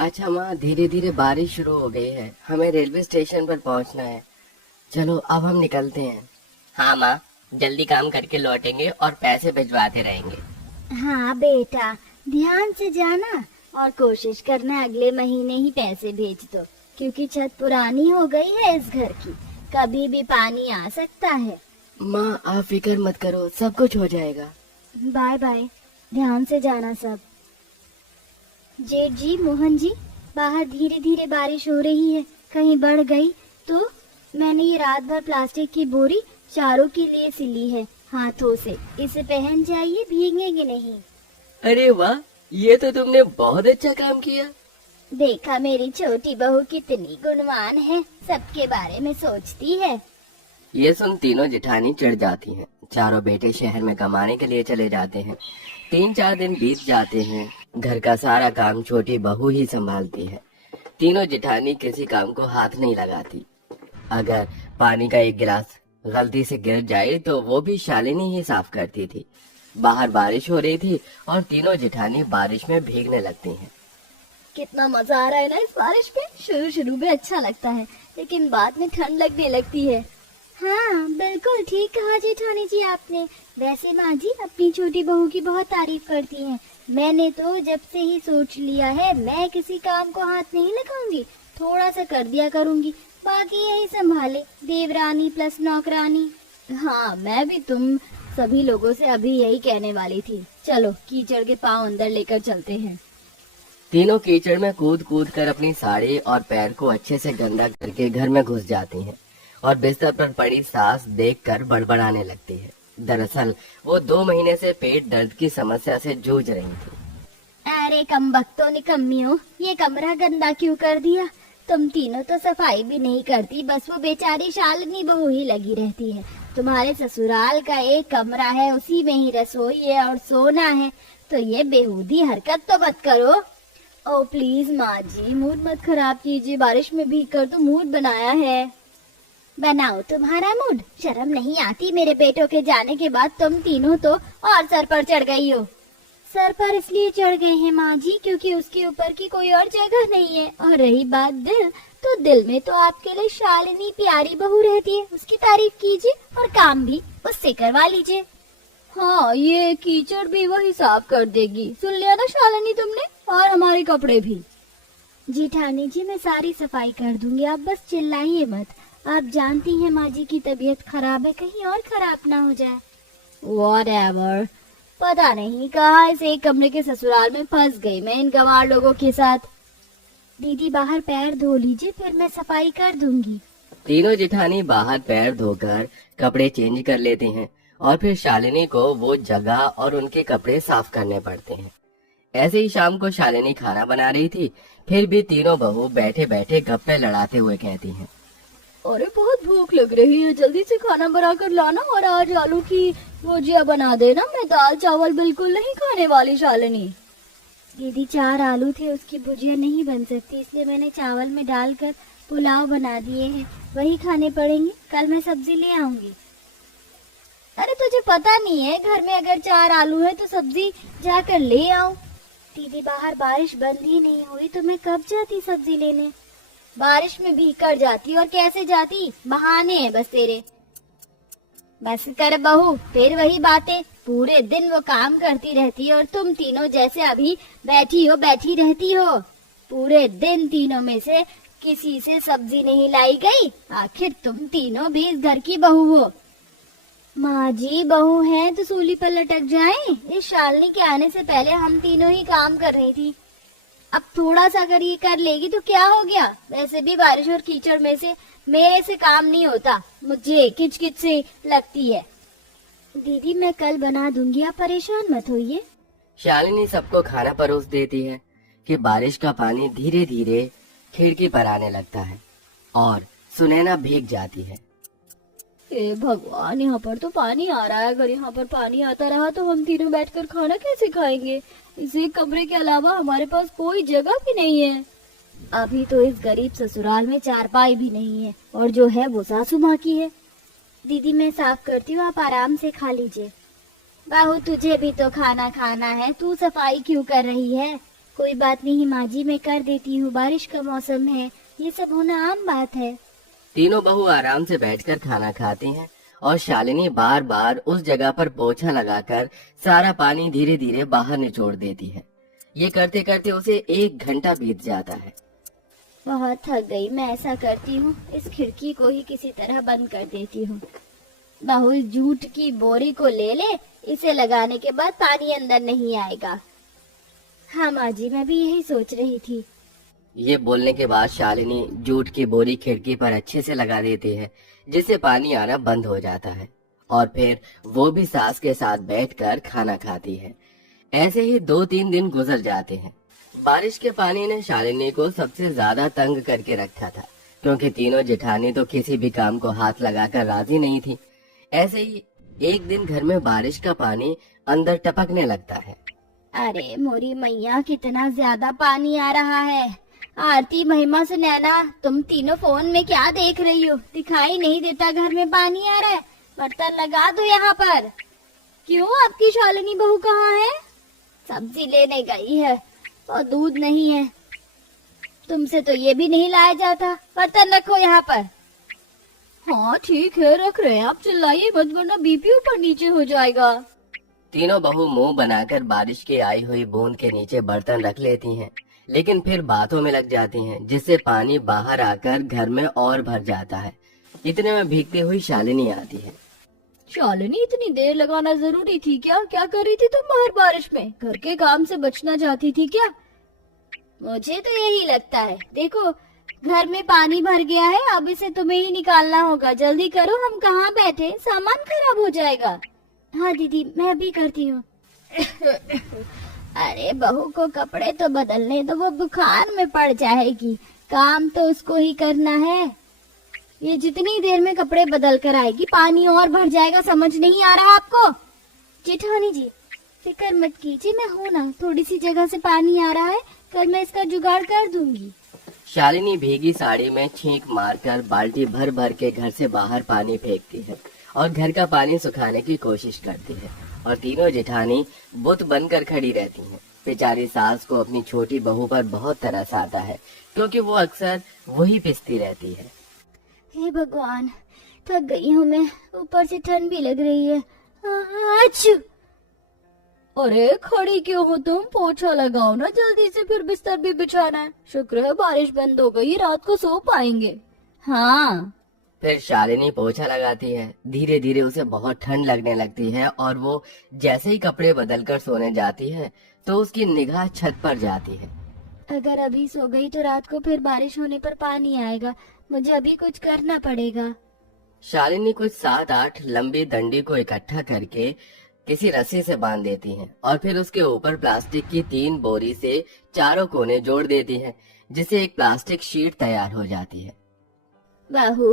अच्छा माँ, धीरे धीरे बारिश शुरू हो गई है, हमें रेलवे स्टेशन पर पहुंचना है। चलो अब हम निकलते हैं। हाँ माँ, जल्दी काम करके लौटेंगे और पैसे भिजवाते रहेंगे। हाँ बेटा, ध्यान से जाना और कोशिश करना अगले महीने ही पैसे भेज दो, क्योंकि छत पुरानी हो गई है इस घर की, कभी भी पानी आ सकता है। माँ आप फिक्र मत करो, सब कुछ हो जाएगा। बाय बाय, ध्यान से जाना सब। जेठ जी, मोहन जी, बाहर धीरे धीरे बारिश हो रही है, कहीं बढ़ गई तो। मैंने ये रात भर प्लास्टिक की बोरी चारों के लिए सिली है हाथों से, इसे पहन जाइए, भीगेंगे नहीं। अरे वाह, ये तो तुमने बहुत अच्छा काम किया। देखा मेरी छोटी बहू कितनी गुणवान है, सबके बारे में सोचती है। ये सुन तीनों जेठानी चिढ़ जाती हैं। चारों बेटे शहर में कमाने के लिए चले जाते हैं। 3-4 दिन बीत जाते हैं। घर का सारा काम छोटी बहू ही संभालती है। तीनों जेठानी किसी काम को हाथ नहीं लगाती। अगर पानी का एक गिलास गलती से गिर जाए तो वो भी शालिनी ही साफ करती थी। बाहर बारिश हो रही थी और तीनों जेठानी बारिश में भीगने लगती हैं। कितना मजा आ रहा है ना इस बारिश में। शुरू शुरू में अच्छा लगता है, लेकिन बाद में ठंड लगने लगती है। हाँ बिल्कुल ठीक कहा जेठानी जी आपने। वैसे माँ जी अपनी छोटी बहू की बहुत तारीफ करती हैं। मैंने तो जब से ही सोच लिया है, मैं किसी काम को हाथ नहीं लगाऊंगी, थोड़ा सा कर दिया करूंगी, बाकी यही संभाले, देवरानी प्लस नौकरानी। हाँ मैं भी तुम सभी लोगों से अभी यही कहने वाली थी। चलो कीचड़ के पाँव अंदर लेकर चलते हैं। तीनों कीचड़ में कूद कूद कर अपनी साड़ी और पैर को अच्छे से गंदा करके घर में घुस जाती हैं और बिस्तर पर पड़ी सास देखकर बड़बड़ाने लगती है। दरअसल वो 2 महीने से पेट दर्द की समस्या से जूझ रही थी। अरे कमबख्तों निकम्मियों, ये कमरा गंदा क्यों कर दिया? तुम तीनों तो सफाई भी नहीं करती, बस वो बेचारी शालिनी बहू ही लगी रहती है। तुम्हारे ससुराल का एक कमरा है, उसी में ही रसोई है और सोना है, तो ये बेहूदी हरकत तो मत करो। ओ प्लीज माँ जी, मूड मत खराब कीजिए, बारिश में भीग कर तो मूड बनाया है। बनाओ तुम्हारा मूड, शर्म नहीं आती मेरे बेटों के जाने के बाद तुम तीनों तो और सर पर चढ़ गई हो। सर पर इसलिए चढ़ गए हैं माँ जी क्योंकि उसके ऊपर की कोई और जगह नहीं है। और रही बात दिल, तो दिल में तो आपके लिए शालिनी प्यारी बहू रहती है, उसकी तारीफ कीजिए और काम भी उससे करवा लीजिए। हाँ ये कीचड़ भी वही साफ कर देगी, सुन लिया ना शालिनी तुमने, और हमारे कपड़े भी। जेठानी जी मैं सारी सफाई कर दूंगी, आप बस चिल्लाइए मत। आप जानती हैं माँ जी की तबीयत खराब है, कहीं और खराब ना हो जाए। Whatever, पता नहीं कहाँ से एक कमरे के ससुराल में फंस गई मैं इन गंवार लोगों के साथ। दीदी बाहर पैर धो लीजिए, फिर मैं सफाई कर दूंगी। तीनों जेठानी बाहर पैर धोकर कपड़े चेंज कर लेते हैं और फिर शालिनी को वो जगह और उनके कपड़े साफ करने पड़ते हैं। ऐसे ही शाम को शालिनी खाना बना रही थी, फिर भी तीनों बहू बैठे बैठे गप्पे लड़ाते हुए कहती हैं, अरे बहुत भूख लग रही है, जल्दी से खाना बना कर लाना और आज आलू की भुजिया बना देना, मैं दाल चावल बिल्कुल नहीं खाने वाली शालिनी। दीदी 4 आलू थे, उसकी भुजिया नहीं बन सकती, इसलिए मैंने चावल में डालकर पुलाव बना दिए हैं, वही खाने पड़ेंगे, कल मैं सब्जी ले आऊंगी। अरे तुझे पता नहीं है, घर में अगर 4 आलू है तो सब्जी जाकर ले आओ। दीदी बाहर बारिश बंद ही नहीं हुई तो मैं कब जाती सब्जी लेने? बारिश में भीग कर जाती, और कैसे जाती? बहाने हैं बस तेरे। बस कर बहू, फिर वही बातें, पूरे दिन वो काम करती रहती है और तुम तीनों जैसे अभी बैठी रहती हो। पूरे दिन तीनों में से किसी से सब्जी नहीं लाई गई, आखिर तुम तीनों भी इस घर की बहू हो। माँ जी बहू है तो सूली पर लटक जाएं। इस शालिनी के आने से पहले हम तीनों ही काम कर रही थी, अब थोड़ा सा अगर ये कर लेगी तो क्या हो गया? वैसे भी बारिश और कीचड़ में से मेरे से काम नहीं होता, मुझे किचकिच से लगती है। दीदी मैं कल बना दूंगी, आप परेशान मत होइए। शालिनी सबको खाना परोस देती है कि बारिश का पानी धीरे धीरे खिड़की पर आने लगता है और सुनैना भीग जाती है। हे भगवान, यहाँ पर तो पानी आ रहा है, अगर यहाँ पर पानी आता रहा तो हम तीनों बैठकर खाना कैसे खाएंगे? इस एक कमरे के अलावा हमारे पास कोई जगह भी नहीं है। अभी तो इस गरीब ससुराल में चारपाई भी नहीं है, और जो है वो सासू माँ की है। दीदी मैं साफ करती हूँ, आप आराम से खा लीजिए। बहू तुझे भी तो खाना खाना है, तू सफाई क्यों कर रही है? कोई बात नहीं माँ जी, मैं कर देती हूँ, बारिश का मौसम है, ये सब होना आम बात है। तीनों बहू आराम से बैठकर खाना खाती हैं और शालिनी बार बार उस जगह पर पोछा लगाकर सारा पानी धीरे धीरे बाहर निचोड़ देती है। ये करते करते उसे 1 घंटा बीत जाता है। बहुत थक गई, मैं ऐसा करती हूँ, इस खिड़की को ही किसी तरह बंद कर देती हूँ। बहू इस जूट की बोरी को ले ले, इसे लगाने के बाद पानी अंदर नहीं आएगा। हाँ माँ जी, मैं भी यही सोच रही थी। ये बोलने के बाद शालिनी जूट की बोरी खिड़की पर अच्छे से लगा देती है, जिससे पानी आना बंद हो जाता है और फिर वो भी सास के साथ बैठकर खाना खाती है। ऐसे ही 2-3 दिन गुजर जाते हैं। बारिश के पानी ने शालिनी को सबसे ज्यादा तंग करके रखा था, क्योंकि तीनों जेठानी तो किसी भी काम को हाथ लगाकर राजी नहीं थी। ऐसे ही एक दिन घर में बारिश का पानी अंदर टपकने लगता है। अरे मोरी मैया, कितना ज्यादा पानी आ रहा है। आरती, महिमा, सुनैना, तुम तीनों फोन में क्या देख रही हो? दिखाई नहीं देता घर में पानी आ रहा है? बर्तन लगा दो यहाँ पर। क्यों, आपकी शालिनी बहू कहाँ है? सब्जी लेने गई है और दूध नहीं है। तुमसे तो ये भी नहीं लाया जाता। बर्तन रखो यहाँ पर। हाँ ठीक है, रख रहे हैं, आप चिल्लाइए मत वरना बीपी ऊपर नीचे हो जाएगा। तीनों बहू मुंह बनाकर बारिश की आई हुई बूंद के नीचे बर्तन रख लेती हैं, लेकिन फिर बातों में लग जाती हैं, जिससे पानी बाहर आकर घर में और भर जाता है। इतने में भीगती हुई शालिनी आती है। शालिनी, इतनी देर लगाना जरूरी थी क्या? क्या कर रही थी तुम बाहर बारिश में? घर के काम से बचना चाहती थी क्या? मुझे तो यही लगता है। देखो, घर में पानी भर गया है, अब इसे तुम्हें ही निकालना होगा। जल्दी करो, हम कहाँ बैठे, सामान खराब हो जाएगा। हाँ दीदी, मैं भी करती हूँ। अरे बहू को कपड़े तो बदलने दो, वो बुखार में पड़ जाएगी। काम तो उसको ही करना है। ये जितनी देर में कपड़े बदल कर आएगी, पानी और भर जाएगा। समझ नहीं आ रहा आपको? जेठानी जी, फिक्र मत कीजिए, मैं हूँ ना। थोड़ी सी जगह से पानी आ रहा है, कल मैं इसका जुगाड़ कर दूंगी। शालिनी भीगी साड़ी में छींक मारकर बाल्टी भर भर के घर से बाहर पानी फेंकती है और घर का पानी सुखाने की कोशिश करती है। और तीनों जेठानी बुत बनकर खड़ी रहती हैं। बेचारी सास को अपनी छोटी बहू पर बहुत तरस आता है, क्योंकि वो अक्सर वही पिसती रहती है। हे भगवान, थक गई हूँ मैं, ऊपर से ठंड भी लग रही है। अच्छू! अरे खड़ी क्यों हो तुम? पोछा लगाओ ना जल्दी से, फिर बिस्तर भी बिछाना है। शुक्र है बारिश बंद हो गई, रात को सो पाएंगे। हाँ। फिर शालिनी पोछा लगाती है। धीरे धीरे उसे बहुत ठंड लगने लगती है और वो जैसे ही कपड़े बदलकर सोने जाती है तो उसकी निगाह छत पर जाती है। अगर अभी सो गई तो रात को फिर बारिश होने पर पानी आएगा। मुझे अभी कुछ करना पड़ेगा। शालिनी कुछ 7-8 लंबी डंडी को इकट्ठा करके किसी रस्सी से बांध देती है और फिर उसके ऊपर प्लास्टिक की 3 बोरी से चारों कोने जोड़ देती है, जिससे एक प्लास्टिक शीट तैयार हो जाती है। बहू,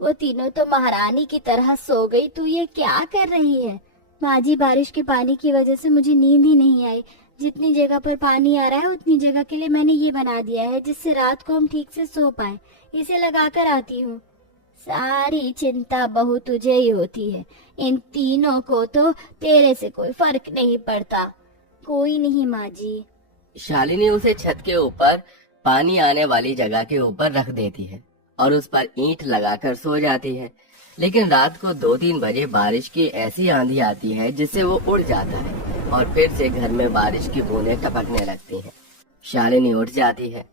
वो तीनों तो महारानी की तरह सो गई, तू ये क्या कर रही है? माँ जी, बारिश के पानी की वजह से मुझे नींद ही नहीं आई। जितनी जगह पर पानी आ रहा है उतनी जगह के लिए मैंने ये बना दिया है, जिससे रात को हम ठीक से सो पाए। इसे लगाकर आती हूँ। सारी चिंता बहू तुझे ही होती है। इन तीनों को तो तेरे से कोई फर्क नहीं पड़ता। कोई नहीं माँ जी। शालिनी उसे छत के ऊपर पानी आने वाली जगह के ऊपर रख देती है और उस पर ईंट लगाकर सो जाती है। लेकिन रात को 2-3 बजे बारिश की ऐसी आंधी आती है जिससे वो उड़ जाता है और फिर से घर में बारिश की बूंदें टपकने लगती हैं। शालिनी उठ जाती है।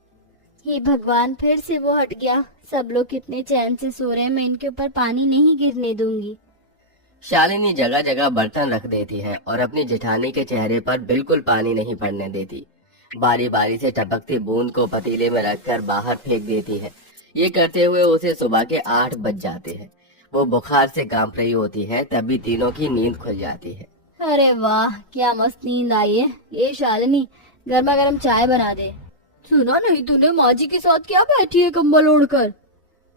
हे भगवान, फिर से वो हट गया। सब लोग कितने चैन से सो रहे हैं, मैं इनके ऊपर पानी नहीं गिरने दूंगी। शालिनी जगह जगह बर्तन रख देती है और अपनी जेठानी के चेहरे पर बिल्कुल पानी नहीं पड़ने देती। बारी बारी से टपकती बूंद को पतीले में रखकर बाहर फेंक देती है। ये करते हुए उसे सुबह के 8 बज जाते हैं। वो बुखार से कांप रही होती है, तभी तीनों की नींद खुल जाती है। अरे वाह, क्या मस्त नींद आई है। ये शालिनी, गर्मा गर्म चाय बना दे। सुना नहीं तूने, माँ जी के साथ क्या बैठी है कंबल ओढ़कर?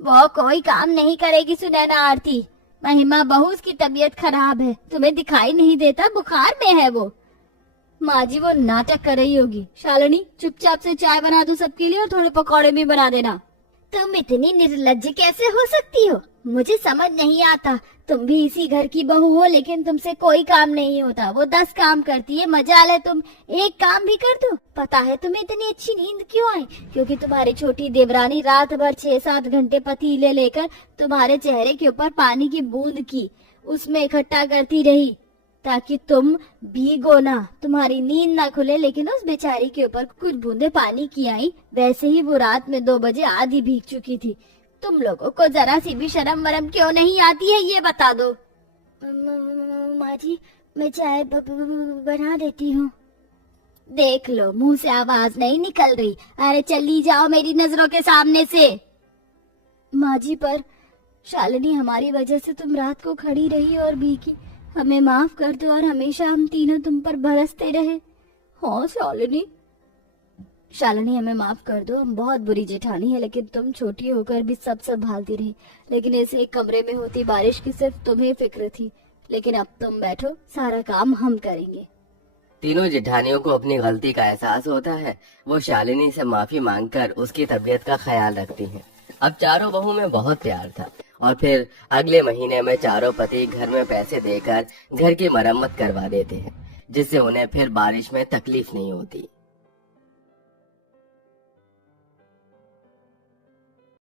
वो कोई काम नहीं करेगी सुनैना। आरती, महिमा बहू की तबीयत खराब है, तुम्हें दिखाई नहीं देता? बुखार में है वो। माँ जी, वो नाटक कर रही होगी। शालिनी, चुपचाप से चाय बना दो सबके लिए और थोड़े पकौड़े भी बना देना। तुम इतनी निर्लज्ज कैसे हो सकती हो? मुझे समझ नहीं आता। तुम भी इसी घर की बहू हो, लेकिन तुमसे कोई काम नहीं होता। वो 10 काम करती है, मजाल है तुम एक काम भी कर दो। पता है तुम्हें इतनी अच्छी नींद क्यों आई? क्योंकि तुम्हारी छोटी देवरानी रात भर 6-7 घंटे पतीले लेकर तुम्हारे चेहरे के ऊपर पानी की बूंद की उसमें इकट्ठा करती रही ताकि तुम भीगो ना, तुम्हारी नींद ना खुले। लेकिन उस बेचारी के ऊपर कुछ बूंदे पानी की आई, वैसे ही वो रात में 2 बजे आधी भीग चुकी थी। तुम लोगों को जरा सी भी शर्म वरम क्यों नहीं आती है, ये बता दो। माँ जी, मैं चाय बना देती हूँ। देख लो, मुंह से आवाज नहीं निकल रही। अरे चली जाओ मेरी नजरों के सामने से। माँ जी, पर शालिनी, हमारी वजह से तुम रात को खड़ी रही और भीगी। हमें माफ कर दो और हमेशा हम तीनों तुम पर बरसते रहे। हाँ शालिनी, हमें माफ कर दो। हम बहुत बुरी जेठानी है, लेकिन तुम छोटी होकर भी सब संभालती रही। लेकिन इस एक कमरे में होती बारिश की सिर्फ तुम्हें फिक्र थी। लेकिन अब तुम बैठो, सारा काम हम करेंगे। तीनों जेठानियों को अपनी गलती का एहसास होता है। वो शालिनी से माफी मांगकर उसकी तबीयत का ख्याल रखती हैं। अब चारों बहू में बहुत प्यार था और फिर अगले महीने में चारों पति घर में पैसे देकर घर की मरम्मत करवा देते हैं, जिससे उन्हें फिर बारिश में तकलीफ नहीं होती।